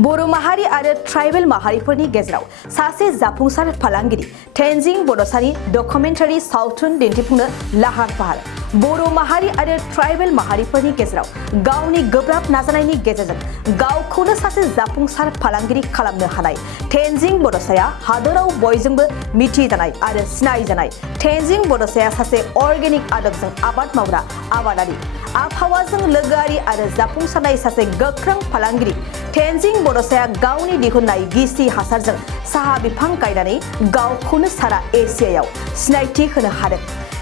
बर' माहारि आरो ट्राइबेल माहारिफोरनि गेजेराव सासे जाफुंसार फालांगिरि तेनजिं बड'सानि डकुमेन्टारि सावथुन दिन्थिफुंनो लाहार फाहार। बर' माहारि आरो ट्राइबेल माहारिफोरनि गेजेराव गावनि गोब्राब नाजानायनि गेजेरजों गावखौनो सासे जाफुंसार फालांगिरि खालामनो हानाय तेनजिं बड'साया हादराव बयजोंबो मिथिजानाय आरो सिनायजानाय। तेनजिं बड'साया सासे अर्गेनिक आदबजों आबाद मावग्रा आबादारि, आबहावाजों लोगोआरि आरो जाफुंसारनाय सासे गोख्रों फालांगिरि। तेनजिं बड'साया गावनि दिहुननाय गिसि हासारजों साहा बिफां गायनानै गावखौनो सारा एसियायाव सिनायथि होनो हादों।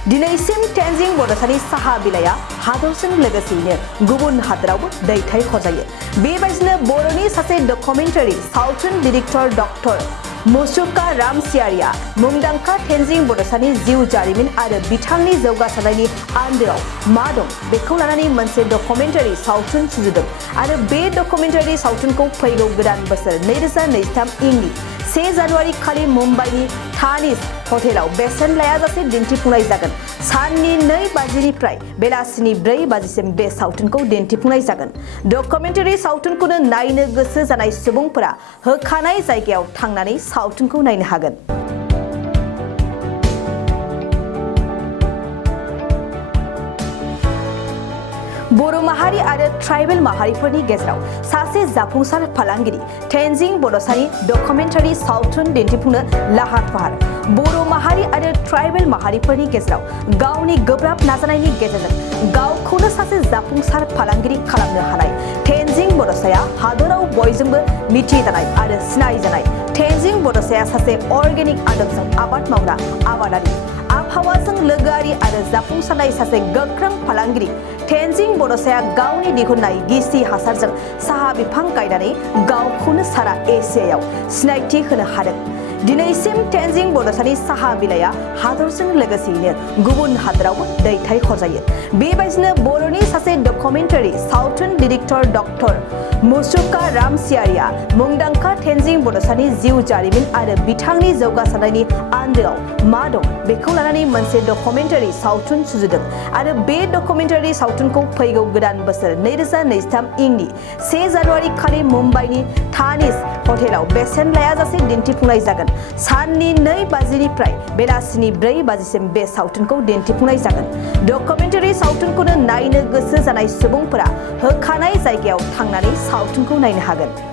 दिनैसिम तेनजिं बड'सानि साहा बिलाइया हादरजों लोगोसेयैनो गुबुन हादरावबो दैथायहरजायो। बेबायदिनो बर'नि सासे डकुमेन्टारि सावथुन डिरेक्टर डक्टर मुसुका रामसियारिया मुंदांखा तेनजिं बड'सानि जिउ जारिमिन आरो बिथांनि जौगासारनायनि आन्दोआव मा दं बेखौ लानानै मोनसे डकुमेन्टारि सावथुन सुजुदों आरो बे डकुमेन्टारि सावथुनखौ फैगौ गोदान बोसोर 2023 इंनि 1 जानुवारि खालि मुम्बाइनि थानिस हटेलाव बेसेन लायाजासे दिन्थिफुंनाय जागोन। साननि 2 बाजिनिफ्राय बेलासिनि 4 बाजिसिम बे सावथुनखौ दिन्थिफुंनाय जागोन। डकुमेन्टारि सावथुनखौनो नायनो गोसो जानाय सुबुंफोरा होखानाय जायगायाव थांनानै सावथुनखौ नायनो हागोन। बर' माहारि आरो ट्राइबेल माहारिफोरनि गेजेराव सासे जाफुंसार फालांगिरि तेनजिं बड'सानि डकुमेन्टारि सावथुन दिन्थिफुंनो लाहार फाहार। बर' माहारि आरो ट्राइबेल माहारिफोरनि गेजेराव गावनि गोब्राब नाजानायनि गेजेरजों गावखौनो सासे जाफुंसार फालांगिरि खालामनो हानाय तेनजिं बड'साया हादराव बयजोंबो मिथिजानाय आरो सिनायजानाय। तेनजिं बड'साया सासे अर्गेनिक आदबजों आबाद मावग्रा आबादारि, आबहावाजों लोगोआरि आरो जाफुंसारनाय सासे गोख्रों फालांगिरि। तेनजिं बड'साया गावनि दिहुननाय गिसि हासारजों साहा बिफां गायनानै गावखौनो सारा एसियायाव सिनायथि होनो हादों। दिनैसिम तेनजिं बड'सानि साहा बिलाइया हादरजों लोगोसेयैनो गुबुन हादरावबो दैथायहरजायो। बेबायदिनो बर'नि सासे डकुमेन्टारि सावथुन डिरेक्टर डक्टर मुसुका रामसियारिया मुंदांखा तेनजिं बड'सानि जिउ जारिमिन आरो बिथांनि जौगासारनायनि आन्दोआव मा दं बेखौ लानानै मोनसे डकुमेन्टारि सावथुन सुजुदों आरो बे डकुमेन्टारि सावथुनखौ फैगौ गोदान बोसोर 2023 इंनि 1 जानुवारि खालि मुम्बाइनि थानिस हटेलाव बेसेन लायाजासे दिन्थिफुंनाय जागोन। साननि 2 बाजिनिफ्राय बेलासिनि 4 बाजिसिम बे सावथुनखौ दिन्थिफुंनाय जागोन। डकुमेन्टारि सावथुनखौनो नायनो गोसो जानाय सुबुंफोरा होखानाय जायगायाव थांनानै सावथुनखौ नायनो हागोन।